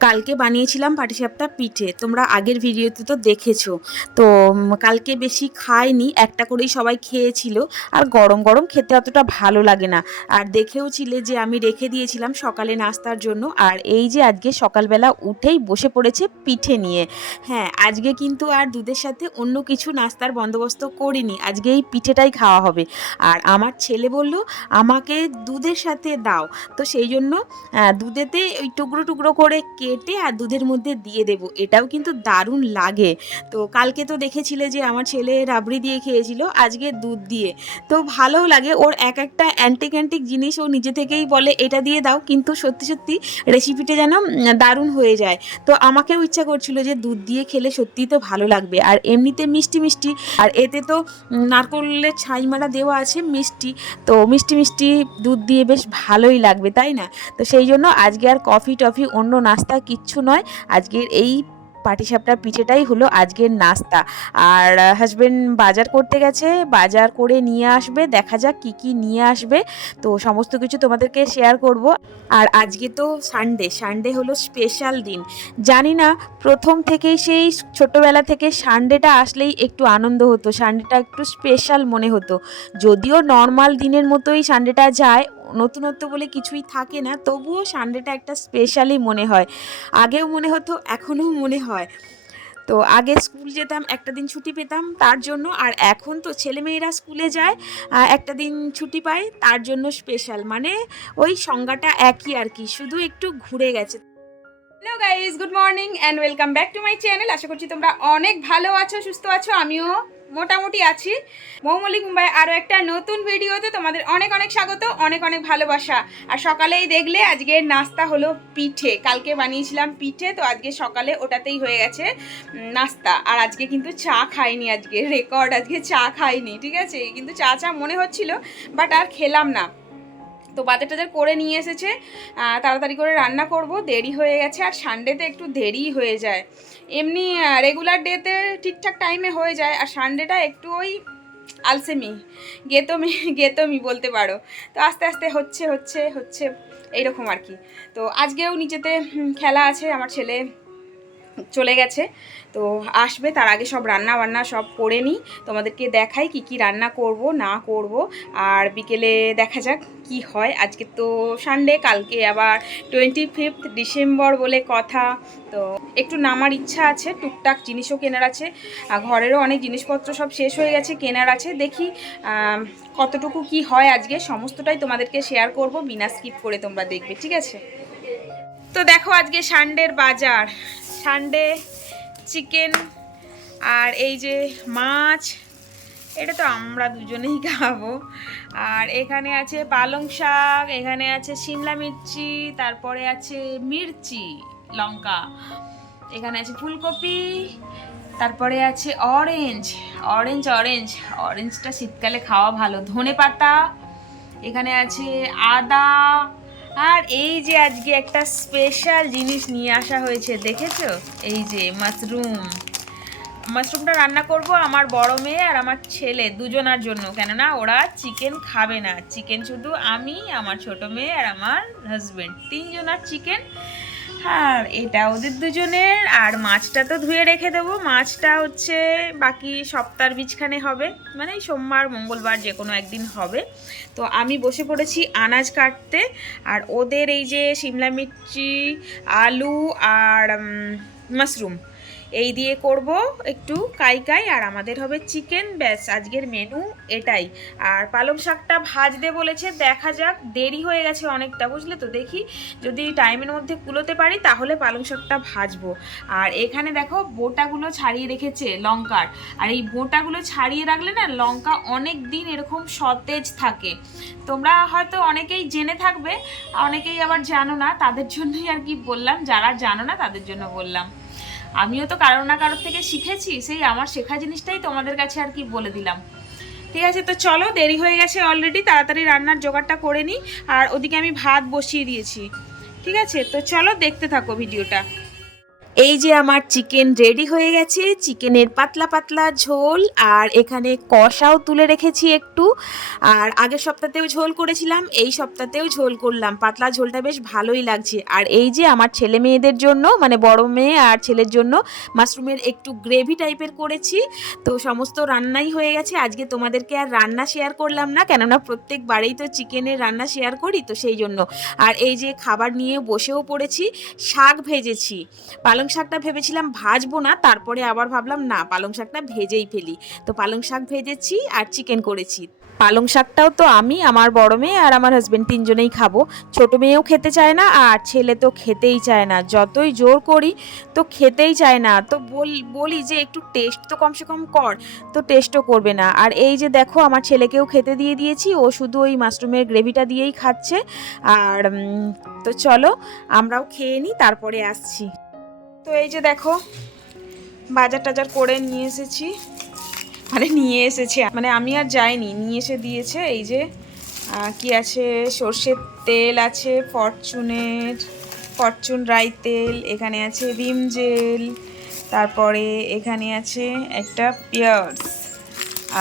কালকে বানিয়েছিলাম পাটিসাপটা পিঠে। তোমরা আগের ভিডিওতে তো দেখেছ। তো কালকে বেশি খায়নি একটা করেই সবাই খেয়েছিল। আর গরম গরম খেতে অতটা ভালো লাগে না। আর দেখেও ছিলে যে আমি রেখে দিয়েছিলাম সকালে নাস্তার জন্য। আর এই যে আজকে সকালবেলা উঠেই বসে পড়েছে পিঠে নিয়ে। হ্যাঁ আজকে কিন্তু আর দুধের সাথে অন্য কিছু নাস্তার বন্দোবস্ত করিনি। আজকে এই পিঠেটাই খাওয়া হবে। আর আমার ছেলে বলল, আমাকে দুধের সাথে দাও। তো সেই জন্য দুধেতে ওই টুকরো টুকরো করে কেটে আর দুধের মধ্যে দিয়ে দেব। এটাও কিন্তু দারুণ লাগে। তো কালকে তো দেখেছিলে যে আমার ছেলে রাবড়ি দিয়ে খেয়েছিল, আজকে দুধ দিয়ে। তো ভালোও লাগে, ওর এক একটা অ্যান্টিক অ্যান্টিক জিনিস ও নিজে থেকেই বলে, এটা দিয়ে দাও। কিন্তু সত্যি সত্যি রেসিপিটা যেন দারুণ হয়ে যায়। তো আমাকেও ইচ্ছা করছিল যে দুধ দিয়ে খেলে সত্যিই তো ভালো লাগবে। আর এমনিতে মিষ্টি মিষ্টি, আর এতে তো নারকোলের ছাইমারা দেওয়া আছে মিষ্টি। তো মিষ্টি মিষ্টি দুধ দিয়ে বেশ ভালোই লাগবে, তাই না? তো সেই জন্য আজকে আর কফি টফি অন্য নাস্তা কিচ্ছু নয়। আজকের এই পাটিসাপটা পিঠেটাই হলো আজকের নাস্তা। আর হাজবেন্ড বাজার করতে গেছে, বাজার করে নিয়ে আসবে, দেখা যাক কি কি নিয়ে আসবে। তো সমস্ত কিছু তোমাদেরকে শেয়ার করব। আর আজকে তো সানডে সানডে হলো স্পেশাল দিন। জানি না, প্রথম থেকেই সেই ছোটোবেলা থেকে সানডেটা আসলেই একটু আনন্দ হতো সানডেটা একটু স্পেশাল মনে হতো। যদিও নর্মাল দিনের মতোই সানডেটা যায় নতুনত্ব বলে কিছুই থাকে না, তবুও সানডেটা একটা স্পেশালি মনে হয়। আগেও মনে হতো, এখনও মনে হয়। তো আগে স্কুল যেতাম, একটা দিন ছুটি পেতাম, তার জন্য, আর এখন তো ছেলেমেয়েরা স্কুলে যায় একটা দিন ছুটি পায়, তার জন্য স্পেশাল মানে ওই সংজ্ঞাটা একই আর কি, শুধু একটু ঘুরে গেছে। Hello guys good morning and welcome back to my channel আশা করছি তোমরা অনেক ভালো আছো, সুস্থ আছো, আমিও মোটামুটি আছি। মৌমলিক মুম্বাই আরও একটা নতুন ভিডিওতে তোমাদের অনেক অনেক স্বাগত, অনেক অনেক ভালোবাসা। আর সকালেই দেখলে আজকে নাস্তা হলো পিঠে। কালকে বানিয়েছিলাম পিঠে, তো আজকে সকালে ওটাতেই হয়ে গেছে নাস্তা। আর আজকে কিন্তু চা খাইনি আজকে রেকর্ড আজকে চা খাইনি, ঠিক আছে? কিন্তু চা চা মনে হচ্ছিল বাট আর খেলাম না। তো বাজার টাজার করে নিয়ে এসেছে তাড়াতাড়ি করে রান্না করব, দেরি হয়ে গেছে আর সানডেতে একটু দেরি হয়ে যায়। এমনি রেগুলার ডেতে ঠিকঠাক টাইমে হয়ে যায় আর সানডেটা একটু ওই আলসেমি, গেতমি গেতমি বলতে পারো। তো আস্তে আস্তে হচ্ছে হচ্ছে হচ্ছে, এইরকম আর কি। তো আজকেও নিচেতে খেলা আছে, আমার ছেলে চলে গেছে। তো আসবে, তার আগে সব রান্না বান্না সব করে নিই। তোমাদেরকে দেখাই কি কি রান্না করব, না করব। আর বিকেলে দেখা যাক কি হয়। আজকে তো সানডে কালকে আবার টোয়েন্টি ফিফথ ডিসেম্বর বলে কথা। তো একটু নামার ইচ্ছা আছে, টুকটাক জিনিসও কেনার আছে। আর ঘরেরও অনেক জিনিসপত্র সব শেষ হয়ে গেছে, কেনার আছে। দেখি কতটুকু কি হয় আজকে। সমস্তটাই তোমাদেরকে শেয়ার করব, বিনা স্কিপ করে তোমরা দেখবে, ঠিক আছে? তো দেখো আজকে সানডের বাজার। সানডে চিকেন আর এই যে মাছ, এটা তো আমরা দুজনেই খাব। আর এখানে আছে পালং শাক, এখানে আছে শিমলা মির্চি, তারপরে আছে মির্চি, লঙ্কা। এখানে আছে ফুলকপি, তারপরে আছে অরেঞ্জ অরেঞ্জ অরেঞ্জ অরেঞ্জটা শীতকালে খাওয়া ভালো। ধনে পাতা এখানে আছে আদা আর এই যে আজকে একটা স্পেশাল জিনিস নিয়ে আসা হয়েছে, দেখেছ? এই যে মাশরুম মাশরুমটা রান্না করব আমার বড় মেয়ে আর আমার ছেলে দুজনার জন্য, কেননা ওরা চিকেন খাবে না। চিকেন শুধু আমি, আমার ছোট মেয়ে আর আমার হাজব্যান্ড তিনজনার চিকেন আর এটা ওদের দুজনের। আর মাছটা তো ধুয়ে রেখে দেবো। মাছটা হচ্ছে বাকি সপ্তাহের বীজখানে হবে। মানে সোমবার, মঙ্গলবার যে কোনো একদিন হবে। তো আমি বসে পড়েছি আনাজ কাটতে। আর ওদের এই যে সিমলা মির্চি, আলু আর মাশরুম। এই দিয়ে করব একটু কাই আর আমাদের হবে চিকেন, ব্যাস আজকের মেনু এটাই। আর পালং শাকটা ভাজতে বলেছে, দেখা যাক, দেরি হয়ে গেছে অনেকটা, বুঝলে তো? দেখি যদি টাইমের মধ্যে কুলোতে পারি, তাহলে পালং শাকটা ভাজবো। আর এখানে দেখো, বোটাগুলো ছাড়িয়ে রেখেছে লঙ্কার। আর এই বোটাগুলো ছাড়িয়ে রাখলে না, লঙ্কা অনেক দিন এরকম সতেজ থাকে। তোমরা হয়তো অনেকেই জেনে থাকবে, অনেকেই আবার জানো না, তাদের জন্যই আর কি বললাম, যারা জানো না, তাদের জন্য বললাম। আমিও তো কারও না কারোর থেকে শিখেছি, সেই আমার শেখা জিনিসটাই তোমাদের কাছে আর কি বলে দিলাম। ঠিক আছে, তো চলো, দেরি হয়ে গেছে অলরেডি তাড়াতাড়ি রান্নার জোগাড়টা করে নিই আর ওদিকে আমি ভাত বসিয়ে দিয়েছি। ঠিক আছে, তো চলো দেখতে থাকো ভিডিওটা এই যে আমার চিকেন রেডি হয়ে গেছে, চিকেনের পাতলা পাতলা ঝোল আর এখানে কষাও তুলে রেখেছি একটু। আর আগের সপ্তাহতেও ঝোল করেছিলাম, এই সপ্তাহতেও ঝোল করলাম। পাতলা ঝোলটা বেশ ভালোই লাগছে। আর এই যে আমার ছেলে মেয়েদের জন্য মানে বড় মেয়ে আর ছেলের জন্য মাশরুমের একটু গ্রেভি টাইপের করেছি। তো সমস্ত রান্নাই হয়ে গেছে। আজকে তোমাদেরকে আর রান্না শেয়ার করলাম না, কেননা প্রত্যেক বারেই তো চিকেনের রান্না শেয়ার করি, তো সেই জন্য। আর এই যে খাবার নিয়ে বসেও পড়েছি, শাক ভেজেছি। পালং শাকটা ভেবেছিলাম ভাজবো না, তারপরে আবার ভাবলাম, না, পালং শাকটা ভেজেই ফেলি। তো পালং শাক ভেজেছি আর চিকেন করেছি। পালং শাকটাও তো আমি, আমার বড় মেয়ে আর আমার হাজবেন্ড তিনজনেই খাব। ছোট মেয়েও খেতে চায় না আর ছেলে তো খেতেই চায় না। যতই জোর করি, তো খেতেই চায় না। তো বলি যে একটু টেস্ট তো কমসে কম কর, তো টেস্টও করবে না। আর এই যে দেখো, আমার ছেলেকেও খেতে দিয়ে দিয়েছি, ও শুধু ওই মাশরুমের গ্রেভিটা দিয়েই খাচ্ছে। আর তো চলো, আমরাও খেয়ে নিই তারপরে আসছি। তো এই যে দেখো, বাজার টাজার করে নিয়ে এসেছি। মানে নিয়ে এসেছে মানে আমি আর যাইনি, নিয়ে এসে দিয়েছে এই যে কি আছে, সর্ষের তেল আছে, ফরচুনের, ফরচুন রাই তেল, এখানে আছে ভিম জেল, তারপরে এখানে আছে একটা পিয়ার্স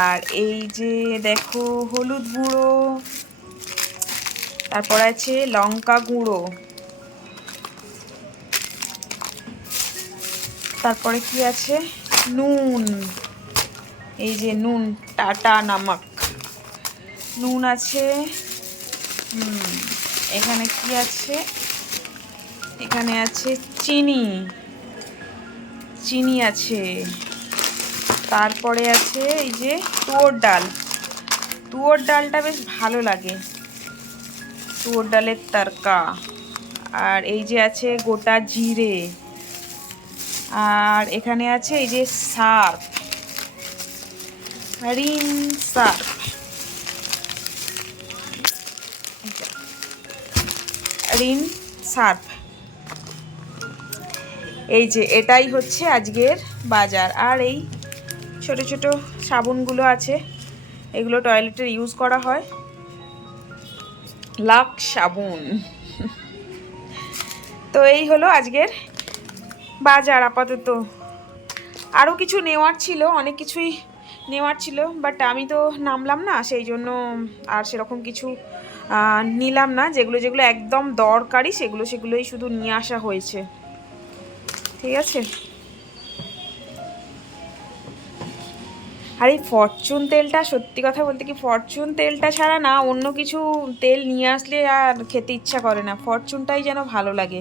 আর এই যে দেখো, হলুদ গুঁড়ো, তারপর আছে লঙ্কা গুঁড়ো। তারপরে কি আছে? নুন। এই যে নুন, টাটা নামক। নুন আছে এখানে কি আছে? এখানে আছে চিনি। চিনি আছে। তারপরে আছে এই যে তুয়োর ডাল। তুয়োর ডালটা বেশ ভালো লাগে। তুয়োর ডালের তরকা আর এই যে আছে গোটা জিরে। আর এখানে আছে এই যে Surf Rin Surf Rin Surf এই যে এটাই হচ্ছে আজকের বাজার। আর এই ছোট ছোট সাবুনগুলো আছে, এগুলো টয়লেটের ইউজ করা হয়। লাক সাবুন। তো এই হলো আজকের বাজার আপাতত। আরও কিছু নেওয়ার ছিল, অনেক কিছুই নেওয়ার ছিল বাট আমি তো নামলাম না, সেই জন্য আর সেরকম কিছু নিলাম না। যেগুলো যেগুলো একদম দরকারি, সেগুলো, সেগুলোই শুধু নিয়ে আসা হয়েছে। ঠিক আছে? আর এই ফরচুন তেলটা, সত্যি কথা বলতে কি ফরচুন তেলটা ছাড়া না, অন্য কিছু তেল নিয়ে আসলে আর খেতে ইচ্ছা করে না। ফরচুনটাই যেন ভালো লাগে।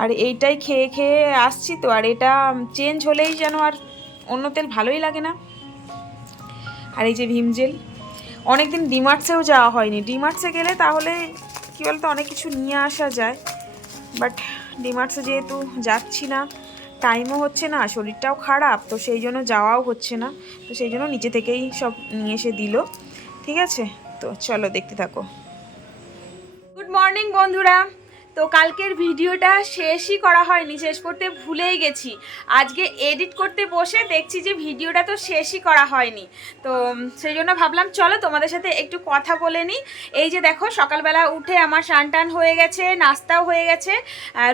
আর এইটাই খেয়ে খেয়ে আসছি তো, আর এটা চেঞ্জ হলেই যেন আর অন্য তেল ভালোই লাগে না। আর এই যে ভীম জেল, অনেকদিন ডিমার্টসেও যাওয়া হয়নি। ডিমার্টসে গেলে তাহলে কী বলতো, অনেক কিছু নিয়ে আসা যায়। বাট ডিমার্টসে যেহেতু যাচ্ছি না টাইমও হচ্ছে না, শরীরটাও খারাপ, তো সেই জন্য যাওয়াও হচ্ছে না। তো সেই জন্য নিচে থেকেই সব নিয়ে এসে দিল। ঠিক আছে? তো চলো দেখতে থাকো। গুড মর্নিং বন্ধুরা। তো কালকের ভিডিওটা শেষই করা হয়নি, শেষ করতে ভুলেই গেছি। আজকে এডিট করতে বসে দেখছি যে ভিডিওটা তো শেষই করা হয়নি। তো সেই জন্য ভাবলাম, চলো তোমাদের সাথে একটু কথা বলে নিই। এই যে দেখো, সকালবেলা উঠে আমার স্নান টান হয়ে গেছে, নাস্তাও হয়ে গেছে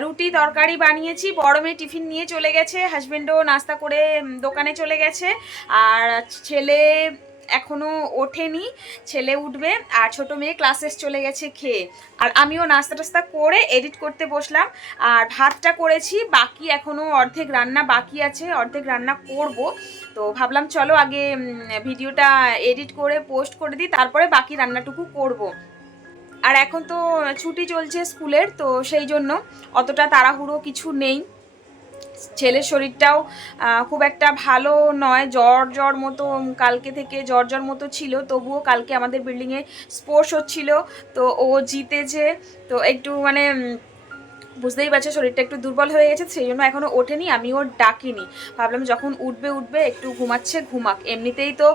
রুটি তরকারি বানিয়েছি, বড় মেয়ে টিফিন নিয়ে চলে গেছে হাজব্যান্ডও নাস্তা করে দোকানে চলে গেছে, আর ছেলে এখনও ওঠেনি, ছেলে উঠবে আর ছোট মেয়ে ক্লাসেস চলে গেছে খেয়ে। আর আমিও নাস্তা টাস্তা করে এডিট করতে বসলাম, আর ভাতটা করেছি, বাকি এখনও অর্ধেক রান্না বাকি আছে, অর্ধেক রান্না করব। তো ভাবলাম চলো আগে ভিডিওটা এডিট করে পোস্ট করে দিই, তারপরে বাকি রান্নাটুকু করব। আর এখন তো ছুটি চলছে স্কুলের, তো সেই জন্য অতটা তাড়াহুড়ো কিছু নেই। ছেলের শরীরটাও খুব একটা ভালো নয়। জ্বর জ্বর মতো কালকে থেকে জ্বর জ্বর মতো ছিল। তবুও কালকে আমাদের বিল্ডিংয়ে স্পোর্টস হচ্ছিল। তো ও জিতেছে। তো একটু মানে বুঝতেই পারছ, শরীরটা একটু দুর্বল হয়ে গেছে, সেই জন্য এখনও ওঠেনি আমি ওর ডাকিনি। ভাবলাম যখন উঠবে উঠবে, একটু ঘুমাচ্ছে, ঘুমাক। এমনিতেই তো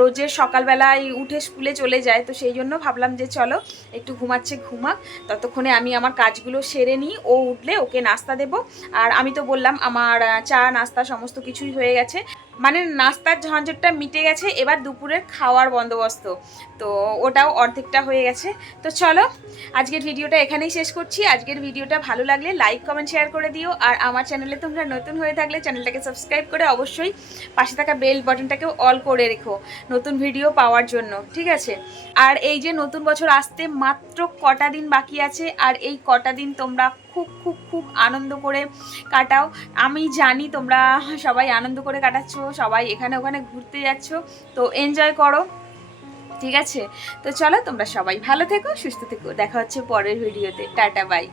রোজের সকালবেলায় উঠে স্কুলে চলে যায়, তো সেই জন্য ভাবলাম যে চলো, একটু ঘুমাচ্ছে, ঘুমাক। ততক্ষণে আমি আমার কাজগুলো সেরে নিই, ও উঠলে ওকে নাস্তা দেবো। আর আমি তো বললাম, আমার চা, নাস্তা সমস্ত কিছুই হয়ে গেছে। মানে নাস্তার ঝঞ্ঝটটা মিটে গেছে, এবার দুপুরের খাওয়ার বন্দোবস্ত। তো ওটাও অর্ধেকটা হয়ে গেছে। তো চলো, আজকের ভিডিওটা এখানেই শেষ করছি। আজকের ভিডিওটা ভালো লাগলে লাইক কমেন্ট শেয়ার করে দিও। আর আমার চ্যানেলে তোমরা নতুন হয়ে থাকলে চ্যানেলটাকে সাবস্ক্রাইব করে অবশ্যই পাশে থাকা বেল বাটনটাকেও অল করে রেখো নতুন ভিডিও পাওয়ার জন্য, ঠিক আছে? আর এই যে নতুন বছর আসতে মাত্র কটা দিন বাকি আছে, আর এই কটা দিন তোমরা খুব খুব খুব আনন্দ করে কাটাও। আমি জানি তোমরা সবাই আনন্দ করে কাটাচ্ছ, সবাই এখানে ওখানে ঘুরতে যাচ্ছ, তো এনজয় করো, ঠিক আছে? তো চলো তোমরা সবাই ভালো থেকো, সুস্থ থেকো, দেখা হচ্ছে পরের ভিডিওতে টাটা বাই